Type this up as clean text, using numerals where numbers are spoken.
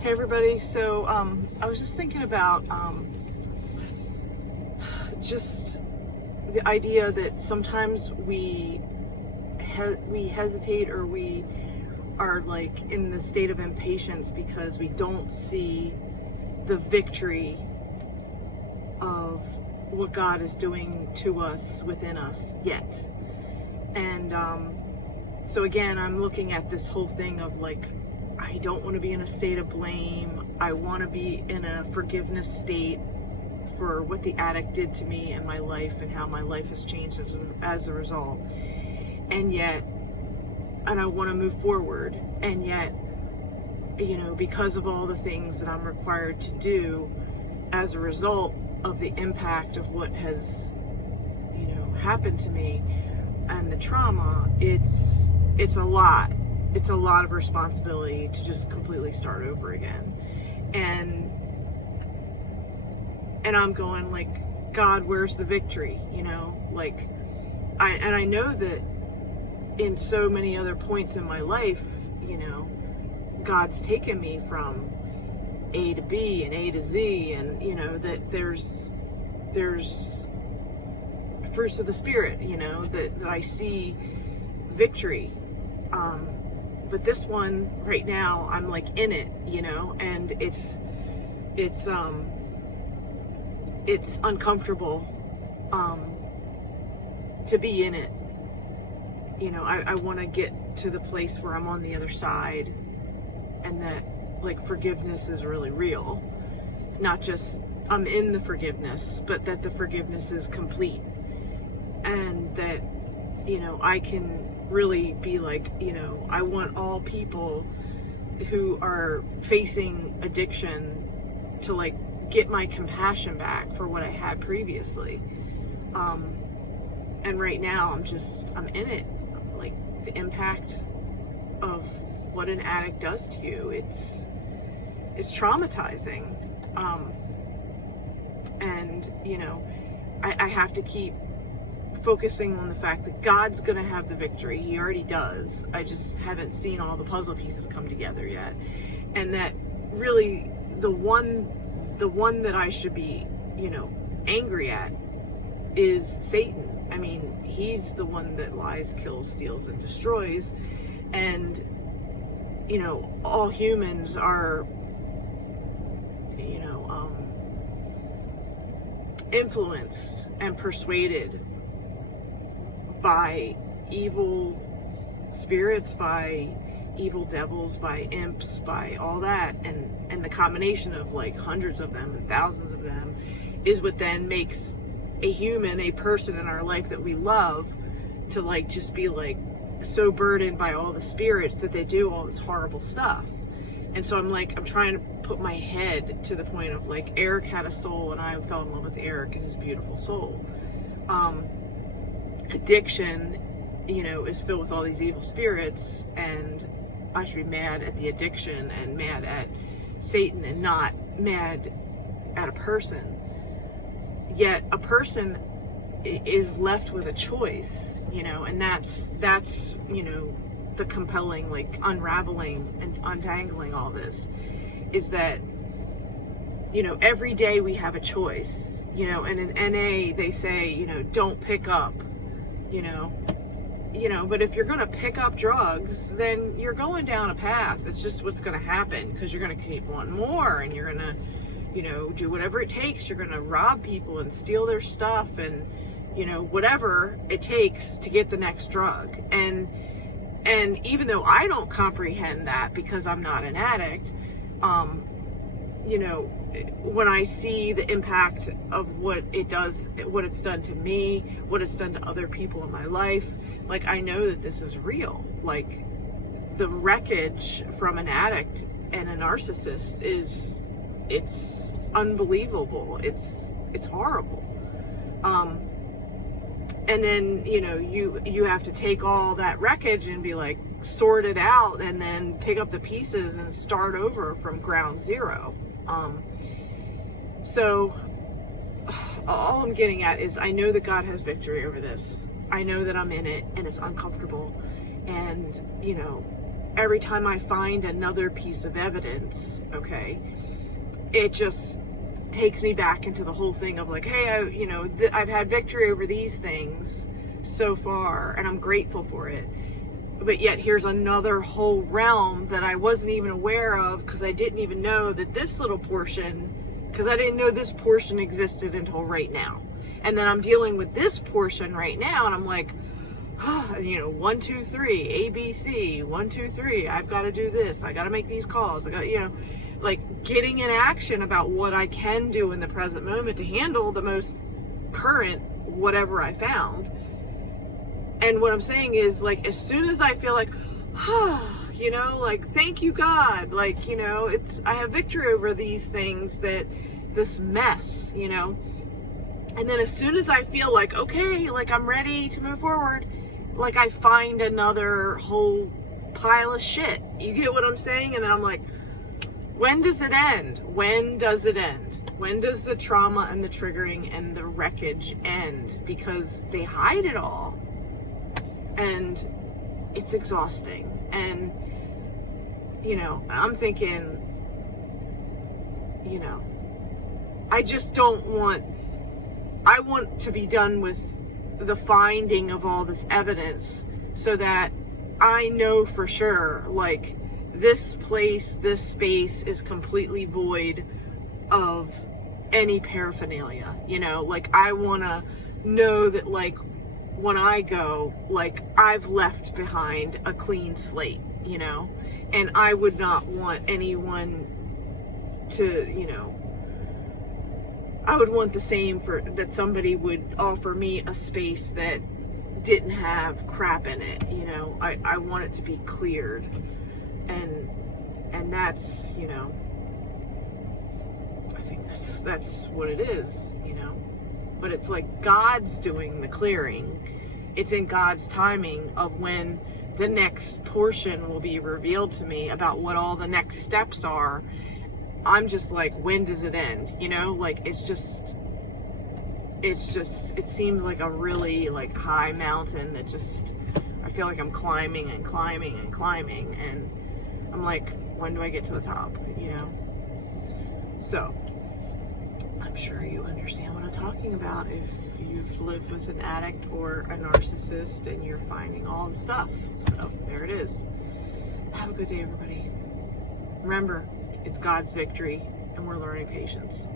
Hey everybody, so I was just thinking about just the idea that sometimes we hesitate, or we are like in the state of impatience because we don't see the victory of what God is doing to us, within us, yet. And so again, I'm looking at this whole thing of like, I don't want to be in a state of blame. I want to be in a forgiveness state for what the addict did to me in my life and how my life has changed as a result. And I want to move forward. And yet, because of all the things that I'm required to do as a result of the impact of what has, happened to me and the trauma, it's a lot. It's a lot of responsibility to just completely start over again. And I'm going like, God, where's the victory? I know that in so many other points in my life, God's taken me from A to B and A to Z, and that there's fruits of the Spirit, that I see victory. But this one right now, I'm like in it, and it's uncomfortable to be in it. I want to get to the place where I'm on the other side, and that like forgiveness is really real. Not just I'm in the forgiveness, but that the forgiveness is complete, and that I can really be like, I want all people who are facing addiction to like get my compassion back for what I had previously. And right now I'm in it. Like the impact of what an addict does to you, it's traumatizing. And I have to keep focusing on the fact that God's gonna have the victory. He already does. I just haven't seen all the puzzle pieces come together yet. And that really the one that I should be, angry at is Satan. I mean, he's the one that lies, kills, steals, and destroys. And, all humans are, influenced and persuaded by evil spirits, by evil devils, by imps, by all that, and the combination of like hundreds of them and thousands of them is what then makes a human, a person in our life that we love, to like just be like so burdened by all the spirits that they do all this horrible stuff. And so I'm trying to put my head to the point of like, Eric had a soul, and I fell in love with Eric and his beautiful soul. Addiction, is filled with all these evil spirits, and I should be mad at the addiction and mad at Satan and not mad at a person. Yet a person is left with a choice, and that's the compelling like unraveling and untangling all this, is that every day we have a choice, and in NA they say don't pick up, but if you're going to pick up drugs, then you're going down a path. It's just what's going to happen, because you're going to keep wanting more, and you're going to do whatever it takes. You're going to rob people and steal their stuff, and whatever it takes to get the next drug. And even though I don't comprehend that because I'm not an addict, when I see the impact of what it's done to me, what it's done to other people in my life, like I know that this is real. Like the wreckage from an addict and a narcissist it's unbelievable. It's horrible. And then, you have to take all that wreckage and be like, sort it out, and then pick up the pieces and start over from ground zero. So all I'm getting at is I know that God has victory over this. I know that I'm in it, and it's uncomfortable. And, every time I find another piece of evidence, okay, it just takes me back into the whole thing of like, hey, I've had victory over these things so far, and I'm grateful for it. But yet here's another whole realm that I wasn't even aware of, because I didn't even know that this little portion, because I didn't know this portion existed until right now. And then I'm dealing with this portion right now, and I'm like, 1, 2, 3, A, B, C, 1, 2, 3, I've got to do this, I got to make these calls, I got, like getting in action about what I can do in the present moment to handle the most current whatever I found. And what I'm saying is, like, as soon as I feel like, like, thank you, God, like, I have victory over these things, this mess, and then as soon as I feel like, okay, like I'm ready to move forward, like I find another whole pile of shit. You get what I'm saying? And then I'm like, when does it end? When does it end? When does the trauma and the triggering and the wreckage end? Because they hide it all. And it's exhausting. And, I'm thinking, I just don't want, I want to be done with the finding of all this evidence so that I know for sure, like, this place, this space is completely void of any paraphernalia, like I want to know that, like, when I go, like, I've left behind a clean slate, and I would not want anyone to, I would want the same that somebody would offer me a space that didn't have crap in it, I want it to be cleared, and that's, I think that's what it is, but it's like God's doing the clearing. It's in God's timing of when the next portion will be revealed to me about what all the next steps are. I'm just like, when does it end? Like, it seems like a really, like, high mountain that just, I feel like I'm climbing and climbing and climbing, and I'm like, when do I get to the top, So, I'm sure you understand what I'm talking about if you've lived with an addict or a narcissist and you're finding all the stuff. So, there it is. Have a good day, everybody. Remember, it's God's victory, and we're learning patience.